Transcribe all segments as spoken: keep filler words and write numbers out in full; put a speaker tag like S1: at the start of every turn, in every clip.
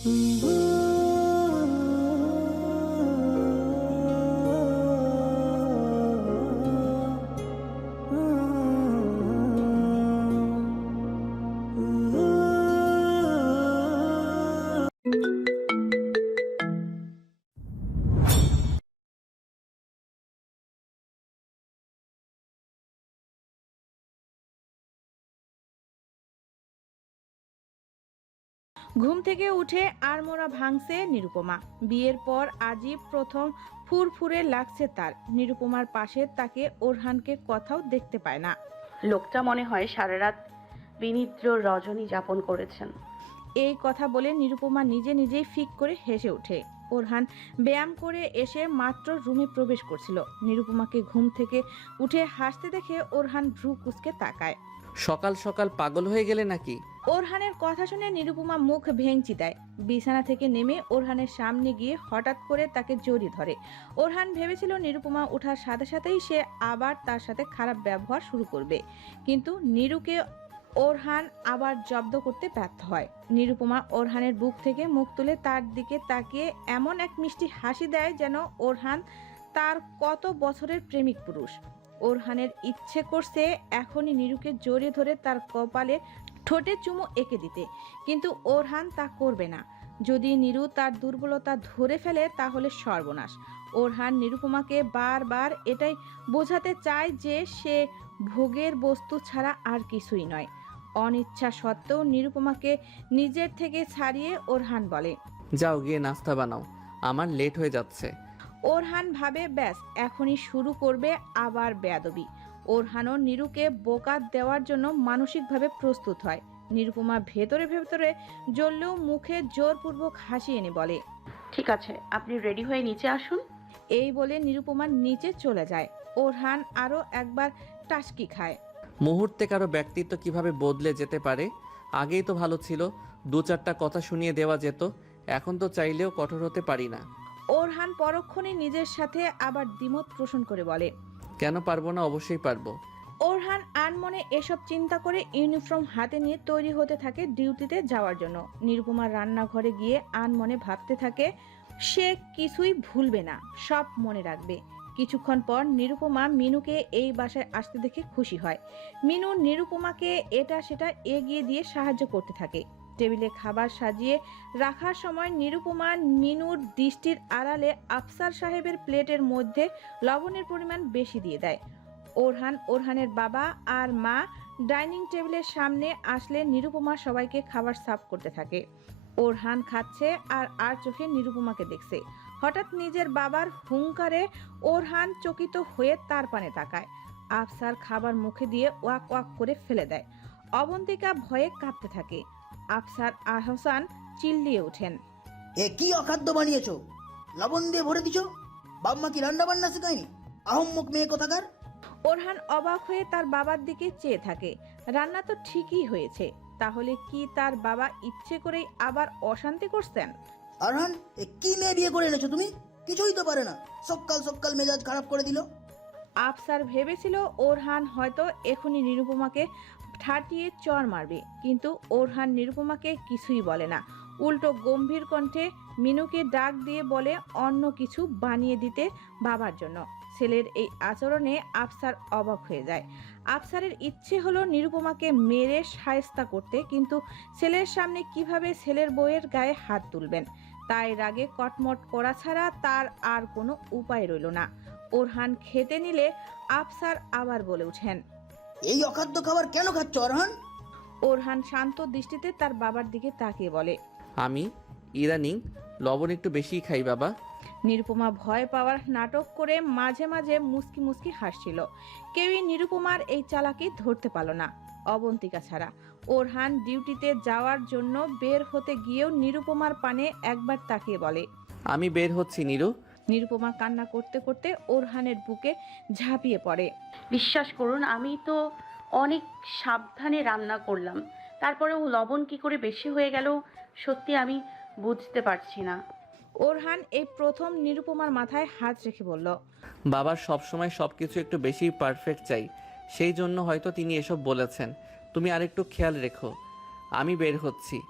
S1: ঘুম থেকে উঠে আড়মোড়া ভাঙছে নিরুপমা। বিয়ের পর আজই প্রথম ফুরফুরে লাগছে তার। নিরুপমার পাশে তাকে ওরহানকে কোথাও দেখতে পায় না।
S2: লোকটা মনে হয় সারা রাত বিনিদ্র রজনী যাপন করেছেন।
S1: এই কথা বলে নিরুপমা নিজে নিজেই ফিক করে হেসে ওঠে। ওরহান ব্যায়াম করে এসে মাত্র রুমে প্রবেশ করছিল। নিরুপমাকে ঘুম থেকে উঠে হাসতে দেখে ওরহান ভ্রু কুঁচকে তাকায়।
S3: সকাল সকাল পাগল হয়ে গেলে নাকি?
S1: ওরহানের কথা শুনে নিরুপমা মুখ ভেঙচি দেয়। বিছানা থেকে নেমে ওরহানের সামনে গিয়ে হঠাৎ করে তাকে জড়িয়ে ধরে। ওরহান ভেবেছিল নিরুপমা ওঠার সাথে সাথেই সে আবার তার সাথে খারাপ ব্যবহার শুরু করবে, কিন্তু নিরুকে ওরহান আবার জব্দ করতে ব্যর্থ হয়। নিরুপমা ওরহানের বুক থেকে মুখ তুলে তার দিকে তাকিয়ে এমন এক মিষ্টি হাসি দেয় যেন ওরহান তার কত বছরের প্রেমিক পুরুষ। ওরহানের ইচ্ছে করছে এখনই নিরুকে জড়িয়ে ধরে তার কপালে ঠোঁটে চুমু এঁকে দিতে, কিন্তু ওরহান তা করবে না। যদি নিরু তার দুর্বলতা ধরে ফেলে তাহলে সর্বনাশ। ওরহান নিরুপমাকে বারবার এটাই বোঝাতে চায় যে সে ভোগের বস্তু ছাড়া আর কিছুই নয়। অনিচ্ছা সত্ত্বেও নিরুপমাকে নিজের থেকে ছাড়িয়ে ওরহান বলে,
S3: যাও গিয়ে নাস্তা বানাও, আমার লেট হয়ে যাচ্ছে।
S1: ওরহান ভাবে ব্যাস এখনই শুরু করবে আবার বেয়াদবি। ওরহানও নিরুকে বোকা দেওয়ার জন্য মানসিকভাবে প্রস্তুত হয়। নিরুপমা ভেতরে ভেতরে জ্বললেও মুখে জোরপূর্বক হাসি এনে বলে,
S2: ঠিক আছে, আপনি রেডি হয়ে নিচে আসুন।
S1: এই বলে নিরুপমা নিচে চলে যায়। ওরহান আরও একবার টাসকি খায়।
S3: মুহূর্তে কারো ব্যক্তিত্ব কিভাবে বদলে যেতে পারে। আগেই তো ভালো ছিল, দু চারটা কথা শুনিয়ে দেওয়া যেত। এখন তো চাইলেও কঠোর হতে পারি না।
S1: ওরহান পরক্ষণে নিজের সাথে আবার দ্বিমত পোষণ করে বলে,
S3: কেন পারবো না? অবশ্যই পারবো।
S1: ওরহান আনমনে এসব চিন্তা করে ইউনিফর্ম হাতে নিয়ে তৈরি হতে থাকে ডিউটিতে যাওয়ার জন্য। নিরুপমার রান্নাঘরে গিয়ে আনমনে ভাবতে থাকে সে কিছুই ভুলবে না, সব মনে রাখবে। কিছুক্ষণ পর নিরুপমা মিনুকে এই বাসায় আসতে দেখে খুশি হয়। মিনু নিরুপমাকে এটা সেটা এগিয়ে দিয়ে সাহায্য করতে থাকে। টেবিলে খাবার সাজিয়ে রাখার সময় নিরুপমা মিনুর দৃষ্টির আড়ালে আফসার সাহেবের প্লেটের মধ্যে লবণের পরিমাণ বেশি দিয়ে দেয়। ওরহান, ওরহানের বাবা আর মা ডাইনিং টেবিলের সামনে আসলে নিরুপমা সবাইকে খাবার সার্ভ করতে থাকে। ওরহান খাচ্ছে আর আর চোখে নিরুপমাকে দেখছে। হঠাৎ নিজের বাবার হুঙ্কারে ওরহান চকিত হয়ে তার পানে তাকায়। আফসার খাবার মুখে দিয়ে ওয়াক ওয়াক করে ফেলে দেয়। অবন্তিকা ভয়ে কাঁপতে থাকে। আফসার আহসান চিল্লিয়ে ওঠেন,
S4: এ কি অখাদ্য বানিয়েছো? লবণ দিয়ে ভরে দিছো? বাম্মা কি রান্না বান্না শেখায়নি? আহম্মক মেয়ে কোথাকার!
S1: ওরহান অবাক হয়ে তার বাবার দিকে চেয়ে থাকে। রান্না তো ঠিকই হয়েছে, তাহলে কি তার বাবা ইচ্ছে করেই আবার অশান্তি করছেন?
S4: আরহান, এ কি মেয়ে বিয়ে করে এনেছো তুমি? কিছুই তো পারে না, সকাল সকাল মেজাজ খারাপ করে দিল।
S1: আফসার ভেবেছিল ওরহান হয়তো এখনই নিরুপমাকে ঠাটিয়ে চড় মারবে, কিন্তু ওরহান নিরুপমাকে কিছুই বলে না। উল্টো গম্ভীর কণ্ঠে মিনুকে ডাক দিয়ে বলে অন্য কিছু বানিয়ে দিতে বাবার জন্য। ছেলের এই আচরণে আফসার অবাক হয়ে যায়। আফসারের ইচ্ছে হলো নিরুপমাকে মেরে শায়েস্তা করতে, কিন্তু ছেলের সামনে কিভাবে ছেলের বউয়ের গায়ে হাত তুলবেন, তাই রাগে কটমট করা ছাড়া তার আর কোনো উপায় রইল না। ওরহান খেতে নিলে আফসার আবার বলে উঠেন,
S4: এই অখাদ্য খাবার কেন খাচ্ছ আরহান?
S1: ওরহান শান্ত দৃষ্টিতে তার বাবার দিকে তাকিয়ে বলে,
S3: আমি ইদানিং লবণ একটু বেশিই খাই বাবা।
S1: নিরুপমা ভয় পাওয়ার নাটক করে মাঝে মাঝে মুস্কি মুস্কি হাসছিল। কেউই নিরুপমার এই চালাকি ধরতে পারল না, অবন্তিকা ছাড়া। ওরহান ডিউটিতে যাওয়ার জন্য বের হতে গিয়েও নিরুপমার পানে একবার তাকিয়ে বলে,
S3: আমি বের হচ্ছি নিরু।
S1: নিরুপমা কান্না করতে করতে ওরহানের বুকে ঝাঁপিয়ে পড়ে।
S2: বিশ্বাস করুন, আমি তো অনেক সাবধানে রান্না করলাম, তারপরেও লবণ কি করে বেশি হয়ে গেল সত্যি আমি বুঝতে পারছি না।
S1: ওরহান এই প্রথম নিরুপমার মাথায় হাত রেখে বলল,
S3: বাবার সব সময় সব কিছু একটু বেশি পারফেক্ট চাই, সেই জন্য হয়তো তিনি এসব বলেছেন। তুমি আরেকটু খেয়াল রেখো। আমি বের হচ্ছি।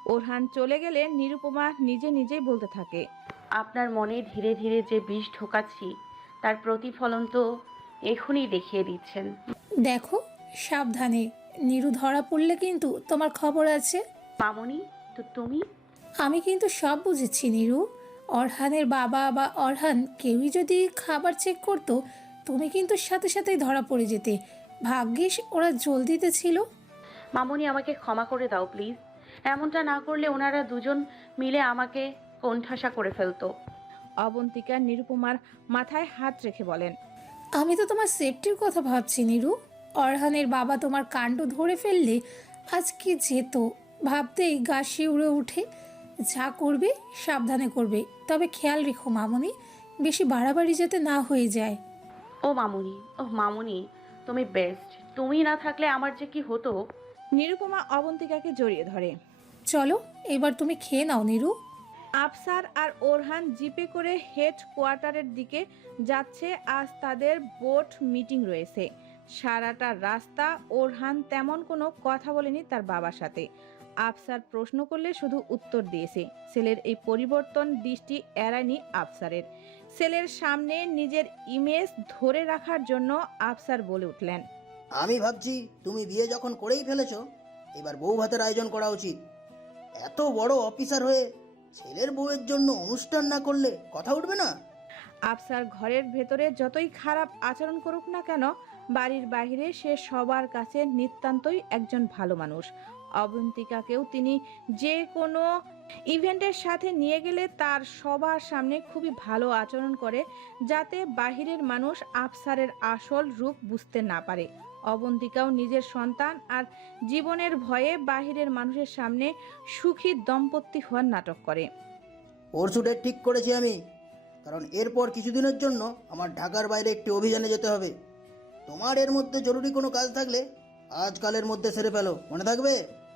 S1: ওরহান চলে গেলে নিরুপমা নিজে নিজেই বলতে থাকে,
S2: আপনার মনে ধীরে ধীরে যে বিষ ঢোকাচ্ছি তার প্রতিফলন তো এখনই দেখিয়ে দিচ্ছেন।
S5: দেখো, সাবধানে, নীরু ধরা পড়লে কিন্তু তোমার খবর আছে।
S2: মামনি, তো তুমি?
S5: আমি কিন্তু সব বুঝেছি নীরু। অরহানের বাবা বা অরহান কেউই যদি খাবার চেক করতো, তুমি কিন্তু সাথে সাথেই ধরা পড়ে যেতে। ভাগ্যিস ওরা জলদিতে ছিল।
S2: মামনি, আমাকে ক্ষমা করে দাও প্লিজ। এমনটা না করলে ওনারা দুজন মিলে আমাকে কোণঠাসা করে ফেলতো।
S1: অবন্তিকা নিরুপমার মাথায় হাত রেখে বলেন,
S5: আমি তো তোমার সেফটির কথা ভাবছি নীরু। অরহানের বাবা তোমার কাণ্ড ধরে ফেললে আজ কি যেত ভাবতেই গা শিউড়ে উঠে। যা করবে সাবধানে করবে, তবে খেয়াল রেখো মামনি, বেশি বাড়াবাড়ি যাতে না হয়ে যায়।
S2: ও মামুনি, ও মামুনি, তুমি বেস্ট। তুমি না থাকলে আমার যে কি হতো।
S1: নিরুপমা অবন্তিকাকে জড়িয়ে ধরে।
S5: চলো এবার তুমি খেয়ে নাও নীরু।
S1: আফসার আর ওরহান জিপে করে হেড কোয়ার্টারের দিকে যাচ্ছে। আজ তাদের বোট মিটিং রয়েছে। সারাটা রাস্তা ওরহান তেমন কোনো কথা বলেনি তার বাবার সাথে। আফসার প্রশ্ন করলে শুধু উত্তর দিয়েছে। ছেলের এই পরিবর্তন দৃষ্টি এড়ায়নি আফসারের। ছেলের সামনে নিজের ইমেজ ধরে রাখার জন্য আফসার বলে উঠলেন,
S4: আমি ভাবছি তুমি বিয়ে যখন করেই ফেলেছো, এবার বউ ভাতের আয়োজন করা উচিত। এত বড় অফিসার হয়ে ছেলের বউয়ের জন্য অনুষ্ঠান না করলে কথা উঠবে না।
S1: আফসার ঘরের ভেতরে যতই খারাপ আচরণ করুক না কেন, বাড়ির বাইরে সে সবার কাছে নিতান্তই একজন ভালো মানুষ। অবন্তিকাকেও তিনি যে কোনো ইভেন্টের সাথে নিয়ে গেলে তার সবার সামনে খুবই ভালো আচরণ করে, যাতে বাহিরের মানুষ আফসারের আসল রূপ বুঝতে না পারে। অবন্তিকাও নিজের সন্তান আর জীবনের ভয়ে বাহিরের মানুষের সামনে সুখী দম্পতি হওয়ার নাটক করে।
S4: পরশু ডেট ঠিক করেছি আমি, কারণ এরপর কিছুদিনের জন্য আমার ঢাকার বাইরে একটি অভিযানে যেতে হবে। তোমার এর মধ্যে জরুরি কোনো কাজ থাকলে আজকালের মধ্যে সেরে ফেলো, মনে থাকবে?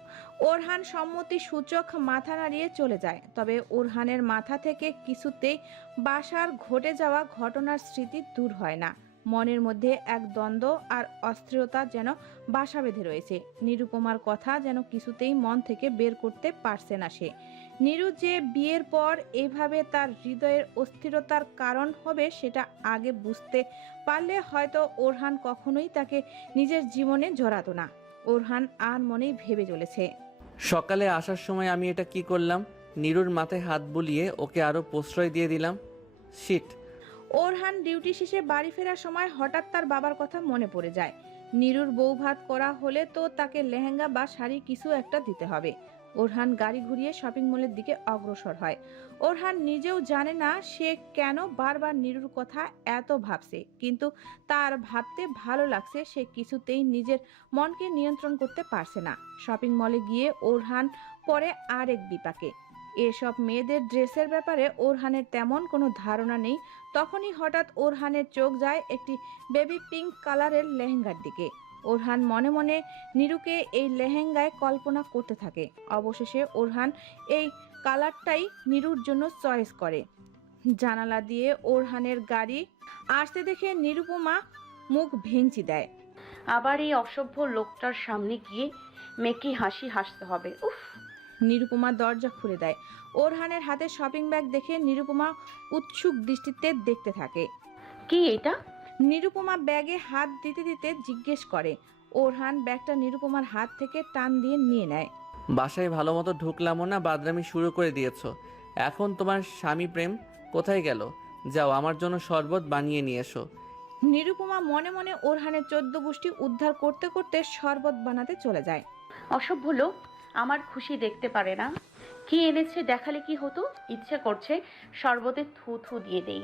S1: ওরহান সম্মতি সূচক মাথা নাড়িয়ে চলে যায়। তবে ওরহানের মাথা থেকে কিছুতেই বাসার ঘটে যাওয়া ঘটনার স্মৃতি দূর হয় না। মনের মধ্যে এক দ্বন্দ্ব আর অস্থিরতা যেন বাসা বেঁধে রয়েছে। নিরুপমার কথা যেন কিছুতেই মন থেকে বের করতে পারছে না সে। নিরু যে বিয়ের পর এভাবে তার হৃদয়ের অস্থিরতার কারণ হবে সেটা আগে বুঝতে পারলে হয়তো ওরহান কখনোই তাকে নিজের জীবনে জড়াতো না। ওরহান আর মনেই ভেবে চলেছে,
S3: সকালে আসার সময় আমি এটা কি করলাম? নীরুর মাথায় হাত বুলিয়ে ওকে আরো প্রশ্রয় দিয়ে দিলাম। শিট।
S1: ওরহান ডিউটি শেষে বাড়ি ফেরার সময় হঠাৎ তার বাবার কথা মনে পড়ে যায়। নিরুর বউ ভাত করা হলে তো তাকে লেহেঙ্গা বা শাড়ি কিছু একটা দিতে হবে। ওরহান গাড়ি ঘুরিয়ে শপিং মলের দিকে অগ্রসর হয়। ওরহান নিজেও জানে না সে কেন বারবার নিরুর কথা এত ভাবছে, কিন্তু তার ভাবতে ভালো লাগছে। সে কিছুতেই নিজের মনকে নিয়ন্ত্রণ করতে পারছে না। শপিং মলে গিয়ে ওরহান পরে আরেক বিপাকে। এসব মেয়েদের ড্রেসের ব্যাপারে ওরহানের তেমন কোনো ধারণা নেই। তখনই হঠাৎ ওরহানের চোখ যায় একটি বেবি পিঙ্ক কালারের লেহেঙ্গার দিকে। ওরহান মনে মনে নিরুকে এই লেহেঙ্গায় কল্পনা করতে থাকে। অবশেষে ওরহান এই কালারটাই নিরুর জন্য চয়েস করে। জানালা দিয়ে ওরহানের গাড়ি আসতে দেখে নিরুপমা মুখ ভেঙচি দেয়।
S2: আবার এই অসভ্য লোকটার সামনে গিয়ে মেকি হাসি হাসতে হবে। উফ!
S1: নিরুপমা দরজা খুলে দেয়। ওরহানের হাতে শপিং ব্যাগ দেখে নিরুপমা উৎসুক দৃষ্টিতে দেখতে থাকে।
S2: কি এটা?
S1: নিরুপমা ব্যাগে হাত দিতে দিতে জিজ্ঞেস করে। ওরহান ব্যাগটা নিরুপমার হাত থেকে টান দিয়ে নিয়ে নেয়।
S3: বাসায় ভালো মতো ঢুকলামও না, বাদরামি শুরু করে দিয়েছ। এখন তোমার স্বামী প্রেম কোথায় গেল? যাও আমার জন্য শরবত বানিয়ে নিয়ে এসো।
S1: নিরুপমা মনে মনে ওরহানের চোদ্দ গোষ্ঠী উদ্ধার করতে করতে শরবত বানাতে চলে যায়।
S2: অসভ্য লোক আমার খুশি দেখতে পারে না। কি এনেছে দেখালে কি হতো? ইচ্ছে করছে শরবতে থু থু দিয়ে দেই।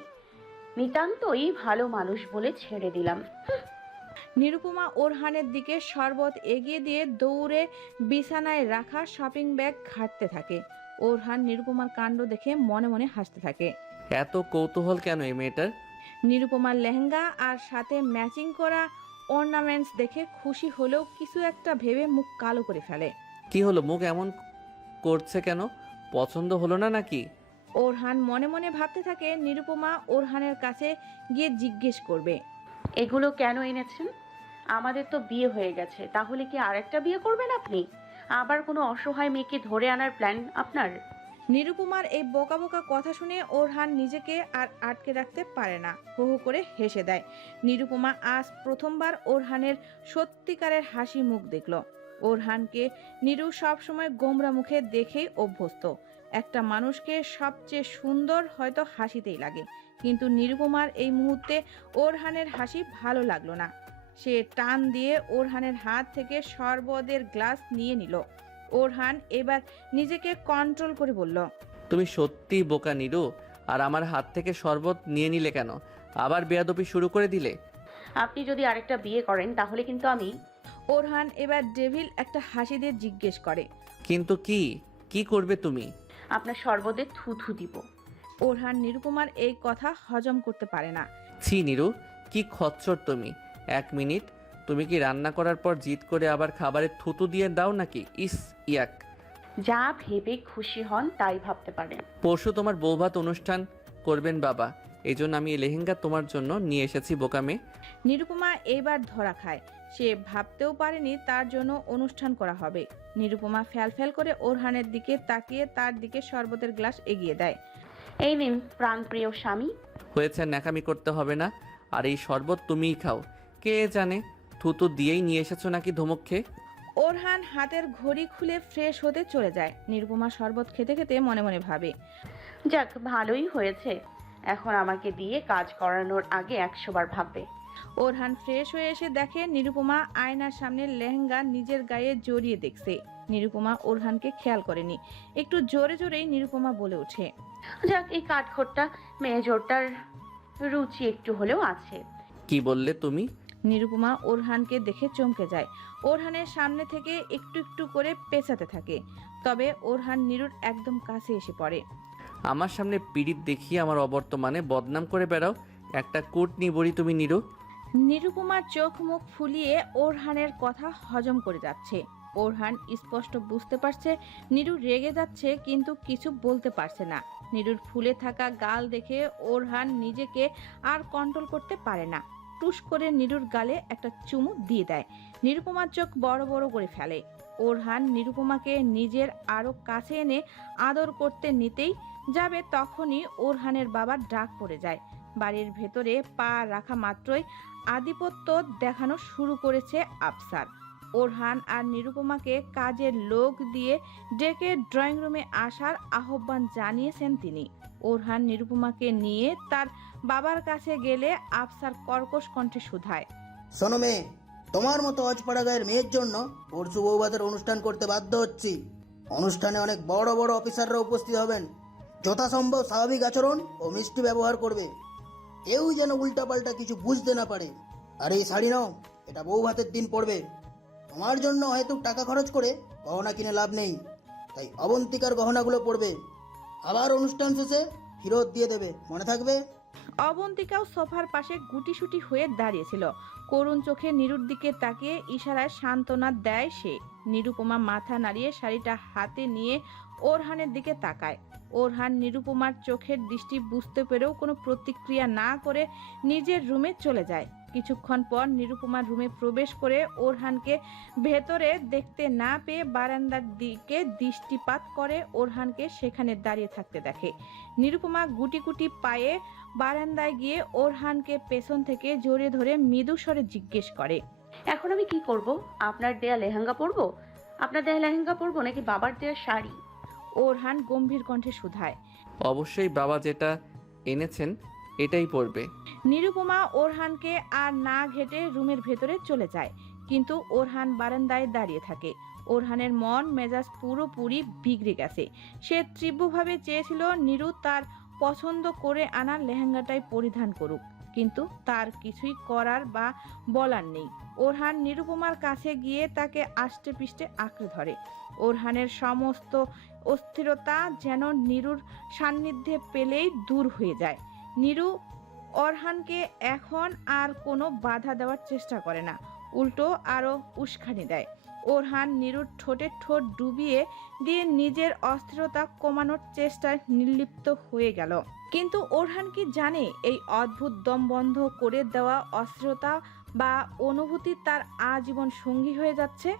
S2: নিতান্তই ভালো মানুষ বলে ছেড়ে দিলাম।
S1: নিরুপমা ওরহানের দিকে শরবত এগিয়ে দিয়ে দৌড়ে বিছানায় রাখা শপিং ব্যাগ ঘাঁটতে থাকে। ওরহান নিরুপমার কাণ্ড দেখে মনে মনে হাসতে থাকে।
S3: এত কৌতূহল কেন এই মেয়েটার?
S1: নিরুপমার লেহেঙ্গা আর সাথে ম্যাচিং করা অর্নামেন্টস দেখে খুশি হলেও কিছু একটা ভেবে মুখ কালো করে ফেলে।
S3: কি হলো, মুখ এমন করছে কেন? পছন্দ হলো না নাকি?
S1: ওরহান মনে মনে ভাবতে থাকে। নিরুপমা ওরহানের কাছে গিয়ে জিজ্ঞেস করবে,
S2: এগুলো কেন এনেছেন? আমাদের তো বিয়ে হয়ে গেছে, তাহলে কি আরেকটা বিয়ে করবেন আপনি? আবার কোনো অসহায় মেয়েকে ধরে আনার প্ল্যান আপনার?
S1: নিরুপমার এই বোকা বোকা কথা শুনে ওরহান নিজেকে আর আটকে রাখতে পারে না, হো হো করে হেসে দেয়। নিরুপমা আজ প্রথমবার ওরহানের সত্যিকারের হাসি মুখ দেখল। ওরহানকে নিরু সবসময় গোমরা মুখে দেখেই অভ্যস্ত। একটা মানুষকে সবচেয়ে সুন্দর হয়তো হাসিতেই লাগে, কিন্তু নিরুপমার এই মুহূর্তে ওরহানের হাসি ভালো লাগলো না। সে টান দিয়ে ওরহানের হাত থেকে শরবতের গ্লাস নিয়ে নিল। ওরহান এবার নিজেকে কন্ট্রোল করে বলল,
S3: তুমি সত্যি বোকা নিরু। আর আমার হাত থেকে শরবত নিয়ে নিলে কেন? আবার বেয়াদবি শুরু করে দিলে।
S2: আপনি যদি আরেকটা বিয়ে করেন তাহলে কিন্তু আমি।
S1: ওরহান এবার ডেভিল একটা হাসি দিয়ে জিজ্ঞেস করে,
S3: কিন্তু কি কি করবে তুমি?
S2: আপনার শরবতে থুথু দিব।
S1: ওরহান নিরুপমার এই কথা হজম করতে পারে না।
S3: ছি নিরু, কি খচ্চর তুমি। এক মিনিট, তুমি কি রান্না করার পর জিদ করে আবার খাবারে থুতু দিয়ে দাও নাকি? ইস, ইয়াক।
S2: যা ভেবে খুশি হন তাই ভাবতে পারেন।
S3: পরশু তোমার বৌভাত অনুষ্ঠান করবেন বাবা, এই জন্য আমি এই লেহেঙ্গা তোমার জন্য নিয়ে এসেছি বোকামে।
S1: নিরুপমা এইবার ধরা খায়। সে ভাবতেও পারেনি তার জন্য অনুষ্ঠান করা হবে। নিরুপমা ফ্যাল ফ্যাল করে ওরহানের দিকে তাকিয়ে তার দিকে শরবতের গ্লাস এগিয়ে দেয়।
S2: এই নিন প্রাণপ্রিয় স্বামী।
S3: হয়েছে, ন্যাকামি করতে হবে না। আর এই শরবত তুমিই খাও। কে জানে থুতু দিয়েই নিয়ে এসেছো নাকি ধমক খেয়ে।
S1: ওরহান হাতের ঘড়ি খুলে ফ্রেশ হতে চলে যায়। নিরুপমা শরবত খেতে খেতে মনে মনে ভাবে,
S2: যাক ভালোই হয়েছে, এখন আমাকে দিয়ে কাজ করানোর আগে একশো বার ভাববে।
S1: ওরহান ফ্রেশ হয়ে এসে দেখে নিরুপমা আয়নার সামনে লেহেঙ্গা নিজের গায়ে জড়িয়ে দেখছে। নিরুপমা ওরহানকে খেয়াল করেনি। একটু জোরে জোরেই নিরুপমা বলে ওঠে,
S2: যাক এই কাঠখোট্টা মেজরটার রুচি একটু হলেও আছে।
S3: কি বললে তুমি?
S1: নিরুপমা ওরহানকে দেখে চমকে যায়। ওরহানের সামনে থেকে একটু একটু করে পেঁচাতে থাকে। তবে ওরহান নিরুর একদম কাছে এসে পড়ে।
S3: আমার সামনে পিড়িত দেখিয়ে আমার অবর্তমানে বদনাম করে বেড়াও। একটা কুটনি বড়ি তুমি নিরু।
S1: নিরুপমার চোখ মুখ ফুলিয়ে ওরহানের কথা হজম করে যাচ্ছে। ওরহান স্পষ্ট বুঝতে পারছে নিরু রেগে যাচ্ছে, কিন্তু কিছু বলতে পারছে না। নিরুর ফুলে থাকা গাল দেখে ওরহান নিজেকে আর কন্ট্রোল করতে পারে না। টুস করে নিরুর গালে একটা চুমু দিয়ে দেয়। নিরুপমার চোখ বড় বড় করে ফেলে। ওরহান নিরুপমাকে নিজের আরো কাছে এনে আদর করতে নিতেই যাবে, তখনই ওরহানের বাবার ডাক পড়ে যায়। বাড়ির ভেতরে পা রাখা মাত্রই আধিপত্য দেখানো শুরু করেছে আফসার। ওরহান আর নিরুপমাকে কাজের লোক দিয়ে ডেকে ড্রয়িং রুমে আসার আহ্বান জানিয়েছেন তিনি। ওরহান নিরুপমাকে নিয়ে তার বাবার কাছে গেলে আফসার কর্কশ কণ্ঠে শুধায়,
S4: শোনো মেয়ে, তোমার মতো অজপাড়া গায়ের মেয়ের জন্য পরশু বৌভাতের অনুষ্ঠান করতে বাধ্য হচ্ছি। অনুষ্ঠানে অনেক বড় বড় অফিসাররা উপস্থিত হবেন। যথাসম্ভব স্বাভাবিক আচরণ ও মিষ্টি ব্যবহার করবে। কেউ যেন উল্টাপাল্টা কিছু বুঝতে না পারে। আর এই শাড়ি নাও, এটা বৌভাতের দিন পরবে। তোমার জন্য হয়তো টাকা খরচ করে গহনা কিনে লাভ নেই, তাই অবন্তিকার গহনাগুলো পরবে। আবার অনুষ্ঠান শেষে ফেরত দিয়ে দেবে, মনে থাকবে।
S1: অবন্তিকাও সোফার পাশে গুটিসুটি হয়ে দাঁড়িয়েছিল। করুণ চোখে নিরুর দিকে তাকিয়ে ইশারায় সান্ত্বনা দেয় সে। নিরুপমা মাথা নাড়িয়ে শাড়িটা হাতে নিয়ে ওরহানের দিকে তাকায়। ওরহান নিরুপমার চোখের দৃষ্টি বুঝতে পেরেও কোনো প্রতিক্রিয়া না করে নিজের রুমে চলে যায়। কিছুক্ষণ পর নিরুপমার রুমে প্রবেশ করে ওরহানকে ভেতরে দেখতে না পেয়ে বারান্দার দিকে দৃষ্টিপাত করে ওরহানকে সেখানে দাঁড়িয়ে থাকতে দেখে। নিরুপমা গুটি গুটি পায়ে বারান্দায় গিয়ে ওরহানকে পেছন থেকে জড়িয়ে ধরে মৃদু স্বরে জিজ্ঞেস করে,
S2: এখন আমি কি করব? আপনার দেয়া লেহেঙ্গা পরবো? আপনার দেয়া লেহেঙ্গা পরবো নাকি বাবার দেয়া শাড়ি?
S1: ওরহান গম্ভীর কণ্ঠে শুধায়।
S3: অবশ্যই বাবা যেটা এনেছেন এটাই পড়বে।
S1: নিরুপমা ওরহানকে আর না ঘেটে রুমের ভেতরে চলে যায়, কিন্তু ওরহান বারান্দায় দাঁড়িয়ে থাকে। ওরহানের মন মেজাজ পুরোপুরি বিগড়ে গেছে। সে তীব্রভাবে চেয়েছিল নিরু তার পছন্দ করে আনা লেহেঙ্গাটাই পরিধান করুক, কিন্তু তার কিছুই করার বা বলার নেই। ওরহান নিরুপমার কাছে গিয়ে তাকে আষ্টে পিষ্টে আঁকড়ে ধরে। ওরহানের সমস্ত অস্থিরতা যেন নিরুর সান্নিধ্যে পেলেই দূর হয়ে যায়। নিরু ওরহানকে এখন আর কোনো বাধা দেওয়ার চেষ্টা করে না, উল্টো আরো উস্কানি দেয়। ওরহান নিরুর ঠোঁটে ঠোঁট ডুবিয়ে দিয়ে নিজের অস্থিরতা কমানোর চেষ্টায় নির্লিপ্ত হয়ে গেল। কিন্তু ওরহান কি জানে এই অদ্ভুত দম বন্ধ করে দেওয়া অস্থিরতা বা অনুভূতি তার আজীবন সঙ্গী হয়ে যাচ্ছে?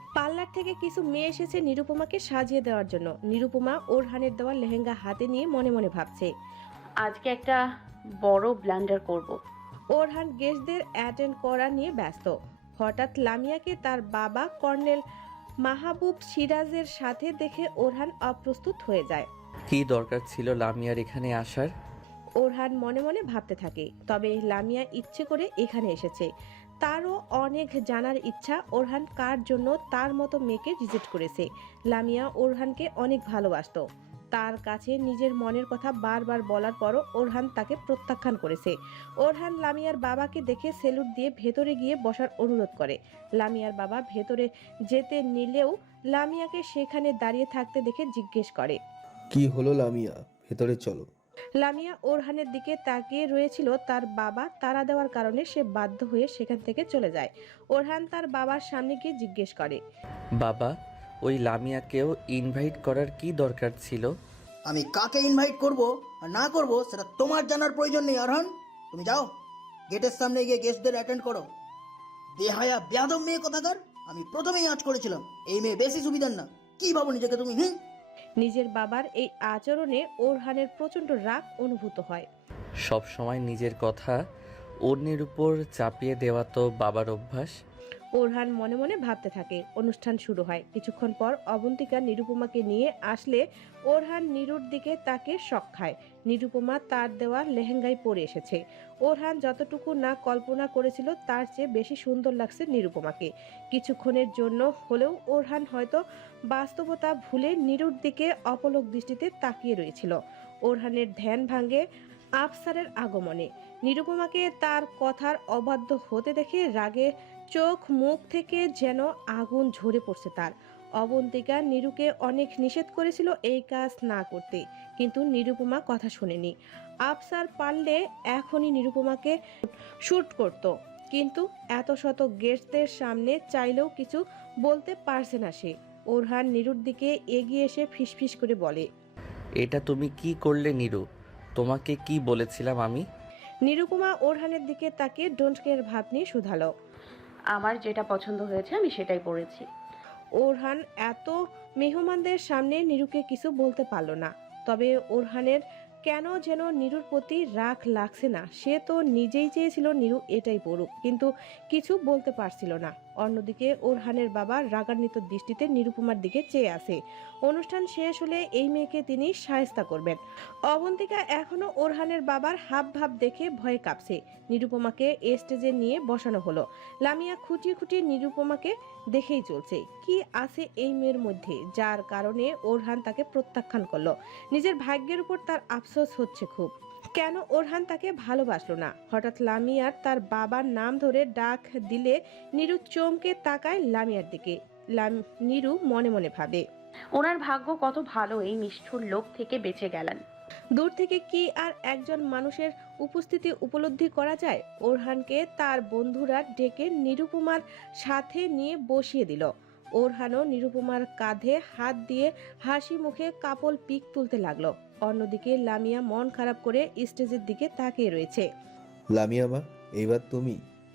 S1: পার্লার থেকে কিছু মেয়ে এসেছে নিরুপমাকে সাজিয়ে দেওয়ার জন্য। নিরুপমা ওরহানের দেওয়া লেহেঙ্গা হাতে নিয়ে মনে মনে ভাবছে,
S2: আজকে একটা বড় ব্লান্ডার করব।
S1: ওরহান গেস্টদের অ্যাটেন্ড করা নিয়ে ব্যস্ত। হঠাৎ লামিয়াকে তার বাবা কর্নেল মাহবুব সিরাজের সাথে দেখে ওরহান অপ্রস্তুত হয়ে যায়।
S3: কি দরকার ছিল লামিয়ার এখানে আসার?
S1: ওরহান মনে মনে ভাবতে থাকে, তবে লামিয়া ইচ্ছে করে এখানে এসেছে। তারও অনেক জানার ইচ্ছা ওরহান কার জন্য তার মতো মেয়েকে রিজেক্ট করেছে। লামিয়া ওরহানকে অনেক ভালোবাসতো। তার কাছে নিজের মনের কথা বারবার বলার পরও ওরহান তাকে প্রত্যাখ্যান করেছে। ওরহান লামিয়ার বাবাকে দেখে সেলুট দিয়ে ভেতরে গিয়ে বসার অনুরোধ করে। লামিয়ার বাবা ভেতরে যেতে নিলেও লামিয়াকে সেখানে দাঁড়িয়ে থাকতে দেখে জিজ্ঞেস করে,
S6: কি হলো লামিয়া, ভেতরে চলো।
S1: লামিয়া ওরহানের দিকে তাকিয়ে রয়েছিল। তার বাবা তাড়া দেওয়ার কারণে সে বাধ্য হয়ে সেখান থেকে চলে যায়। ওরহান তার বাবার সামনে গিয়ে জিজ্ঞেস করে,
S3: বাবা, ওই লামিয়াকেও ইনভাইট করার কি দরকার ছিল?
S4: আমি কাকে ইনভাইট করব আর না করব সেটা তোমার জানার প্রয়োজন নেই আরহান। তুমি যাও, গেটের সামনে গিয়ে গেস্টদের অ্যাটেন্ড করো। বেহায়া বেয়াদব মেয়ে কোথাকার, আমি প্রথমেই আঁচ করেছিলাম এই মেয়ে বেশি সুবিধার না। কি ভাবো নিজেকে তুমি? হুম।
S1: নিজের বাবার এই আচরণে ওরহানের প্রচণ্ড রাগ অনুভূত হয়।
S3: সব সময় নিজের কথা অন্যের উপর চাপিয়ে দেওয়া তো বাবার অভ্যাস।
S1: ওরহান মনে মনে ভাবতে থাকে। অনুষ্ঠান শুরু হয়। কিছুক্ষণ পর অবন্তিকা নিরুপমাকে নিয়ে আসলে ওরহান নিরুর দিকে তাকে শক খায়। নিরুপমা তার দেওয়া লেহেঙ্গাই পরে এসেছে। ওরহান যতটুকু না কল্পনা করেছিল তার চেয়ে বেশি সুন্দর লাগছে নিরুপমাকে। কিছুক্ষণের জন্য হলেও ওরহান হয়তো বাস্তবতা ভুলে নিরুর দিকে অপলক দৃষ্টিতে তাকিয়ে রয়েছিল। ওরহানের ধ্যান ভাঙে আফসারের আগমনে। নিরুপমাকে তার কথার অবাধ্য হতে দেখে রাগে চোখ মুখ থেকে যেন আগুন ঝরে পড়ছে তার। অবন্তিকা নিরুকে অনেক নিষেধ করেছিল এই কাজ না করতে, কিন্তু নিরুপমা কথা শোনেনি। আফসার পারলে এখনই নিরুপমাকে শুট করত, কিন্তু এত শত গেস্টদের সামনে চাইলেও কিছু বলতে পারছে না সে। ওরহান নিরুর দিকে এগিয়ে এসে ফিসফিস করে বলে,
S3: এটা তুমি কি করলে নিরু? তোমাকে কি বলেছিলাম আমি?
S1: নিরুপমা ওরহানের দিকে তাকিয়ে ডোন্ট কেয়ার ভাব নিয়ে শুধালো।
S2: আমার যেটা পছন্দ হয়েছে আমি সেটাই পরেছি।
S1: ওরহান এত মেহমানদের সামনে নিরুকে কিছু বলতে পারল না। তবে ওরহানের কেন যেন নিরুর প্রতি রাগ লাগছে না। সে তো নিজেই চেয়েছিল নিরু এটাই পড়ুক, কিন্তু কিছু বলতে পারছিল না। অন্যদিকে ওরহানের বাবা রাগান্বিত দৃষ্টিতে নিরুপমার দিকে চেয়ে আছে। অনুষ্ঠান শেষ হলে এই মেয়েকে তিনি শায়েস্তা করবেন। অবন্তিকা এখনো ওরহানের বাবার হাব ভাব দেখে ভয়ে কাঁপছে। নিরুপমাকে স্টেজে নিয়ে বসানো হলো। লামিয়া খুঁটিয়ে খুঁটিয়ে নিরুপমাকে দেখেই চলছে। কি আছে এই মেয়ের মধ্যে যার কারণে ওরহান তাকে প্রত্যাখ্যান করলো? নিজের ভাগ্যের উপর তার আফসোস হচ্ছে খুব। কেন ওরহান তাকে ভালোবাসলো না? হঠাৎ লামিয়ার তার বাবার নাম ধরে ডাক দিলে নিরু চমকে তাকায় লামিয়ার দিকে। লাম- নিরু মনে মনে ভাবে,
S2: ওনার ভাগ্য কত ভালো, এই নিষ্ঠুর লোক থেকে বেঁচে গেলেন।
S1: দূর থেকে কি আর একজন মানুষের উপস্থিতি উপলব্ধি করা যায়? ওরহানকে তার বন্ধুরা ডেকে নিরুপমার সাথে নিয়ে বসিয়ে দিল। ওরহানও নিরুপমার কাঁধে হাত দিয়ে হাসি মুখে কাপল পিক তুলতে লাগলো। অন্যদিকে লামিয়া মন খারাপ করে স্টেজের দিকে তাকিয়ে রয়েছে।
S6: লামিয়া মা, এইবার তুমি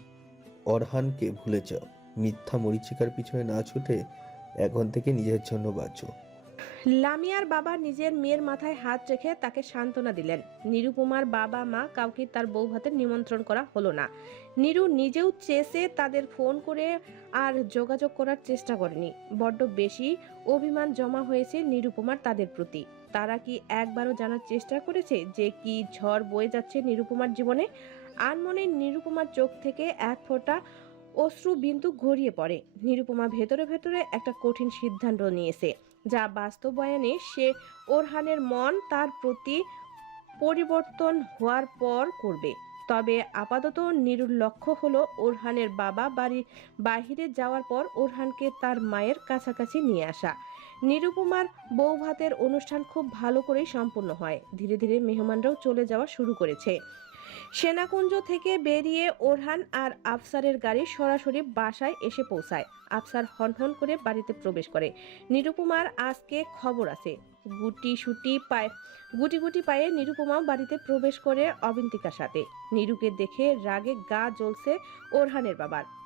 S6: অরহানকে ভুলে যাও। মিথ্যা মরিচিকার পিছনে না ছুটে এখন থেকে নিজের জন্য বাঁচো।
S1: লামিয়ার বাবা নিজের মেয়ের মাথায় হাত রেখে তাকে সান্ত্বনা দিলেন। নিরুপমার বাবা মা কাউকে তার বউ ভাতে নিমন্ত্রণ করা হলো না। নিরু নিজেও চেয়েছে তাদের ফোন করে আর যোগাযোগ করার চেষ্টা করেনি। বড্ড বেশি অভিমান জমা হয়েছে নিরুপমার তাদের প্রতি। তারা কি একবারও জানার চেষ্টা করেছে যে কি ঝড় বয়ে যাচ্ছে নিরুপমার জীবনে? আনমনে নিরুপমার চোখ থেকে এক ফোঁটা অশ্রু বিন্দু গড়িয়ে পড়ে। নিরুপমা ভেতরে ভেতরে একটা কঠিন সিদ্ধান্ত নিয়েছে, যা বাস্তবায়নে সে ওরহানের মন তার প্রতি পরিবর্তন হওয়ার পর করবে। তবে আপাতত নিরুর লক্ষ্য হলো ওরহানের বাবা বাড়ি বাহিরে যাওয়ার পর ওরহানকে তার মায়ের কাছাকাছি নিয়ে আসা। নিরুপমার বউ ভাতের অনুষ্ঠান খুব ভালো করেই সম্পূর্ণ হয়। ধীরে ধীরে মেহমানরাও চলে যাওয়া শুরু করেছে। সেনাকুঞ্জ থেকে বেরিয়ে ওরহান আর আফসারের গাড়ি সরাসরি বাসায় এসে পৌঁছায়। আফসার হনহন করে বাড়িতে প্রবেশ করে। নিরুপমার আজকে খবর আছে। গুটি সুটি পায়ে গুটি গুটি পায়ে নিরুপমাও বাড়িতে প্রবেশ করে অবিন্তিকার সাথে। নিরুকে দেখে রাগে গা জ্বলছে ওরহানের বাবার।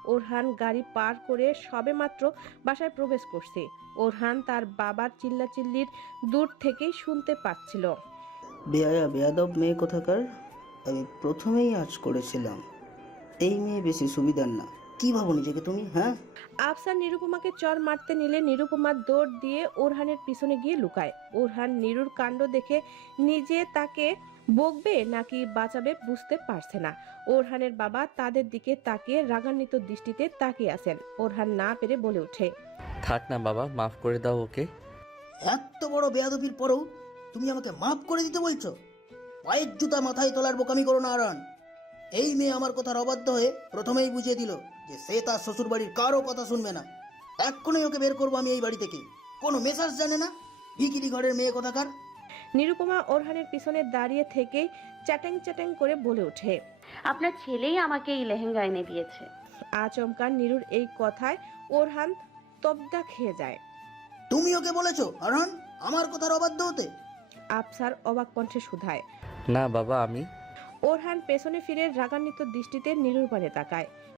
S1: ওরহান গাড়ি পার করে সবেমাত্র বাসায় প্রবেশ করছে। ওরহান তার বাবার চিল্লাচিল্লির দূর থেকেই শুনতে পাচ্ছিল।
S4: বেয়ায়া বেয়াদব মেয়ে কোথাকার, আমি প্রথমেই আজ করেছিলাম এই মেয়ে বেশি সুবিধার না। কি ভাবো নিজেকে তুমি, হ্যাঁ?
S1: আফসার নিরুপমাকে চর মারতে নিলে নিরুপমা দৌড় দিয়ে ওরহানের পিছনে গিয়ে লুকায়। ওরহান নিরুর কাণ্ড দেখে নিজে তাকে বকবে নাকি বাঁচাবে বুঝতে পারছে না। ওরহানের বাবা তাদের দিকে তাকিয়ে রাগান্বিত দৃষ্টিতে তাকিয়ে আছেন। ওরহান না পেরে বলে ওঠে,
S3: থাক না বাবা, মাফ করে দাও ওকে।
S4: এত বড় বেয়াদবির পরেও তুমি আমাকে মাফ করে দিতে বলছো? পায়ের জুতা মাথায় তোলার বোকামি করো না আরান। এই মেয়ে আমার কথার অবাধ্য হয়ে প্রথমেই বুঝিয়ে দিল যে সে তার শ্বশুর বাড়ির কারো কথা শুনবে না। এক্ষুনি ওকে বের করবো আমি এই বাড়ি থেকে। কোনো মেসাজ জানে না, ভিকিরি ঘরের মেয়ে কোথাকার।
S1: নিরুপমা ওরহানের পিছনে দাঁড়িয়ে থেকেই চ্যাটাং চ্যাটাং করে বলে ওঠে,
S2: আপনার ছেলেই আমাকে এই লেহেঙ্গা এনে দিয়েছে।
S1: আচমকা নিরুর এই কথায় ওরহান তবদা খেয়ে যায়।
S4: তুমি ওকে বলেছো আরহান আমার কথার অবাধ্য হতে?
S1: আফসার অবাক কণ্ঠে শুধায়।
S3: না বাবা, আমি
S1: ওরহান পেছনে ফিরে রাগান্বিত দৃষ্টিতে নিরুর পানে তাকায়।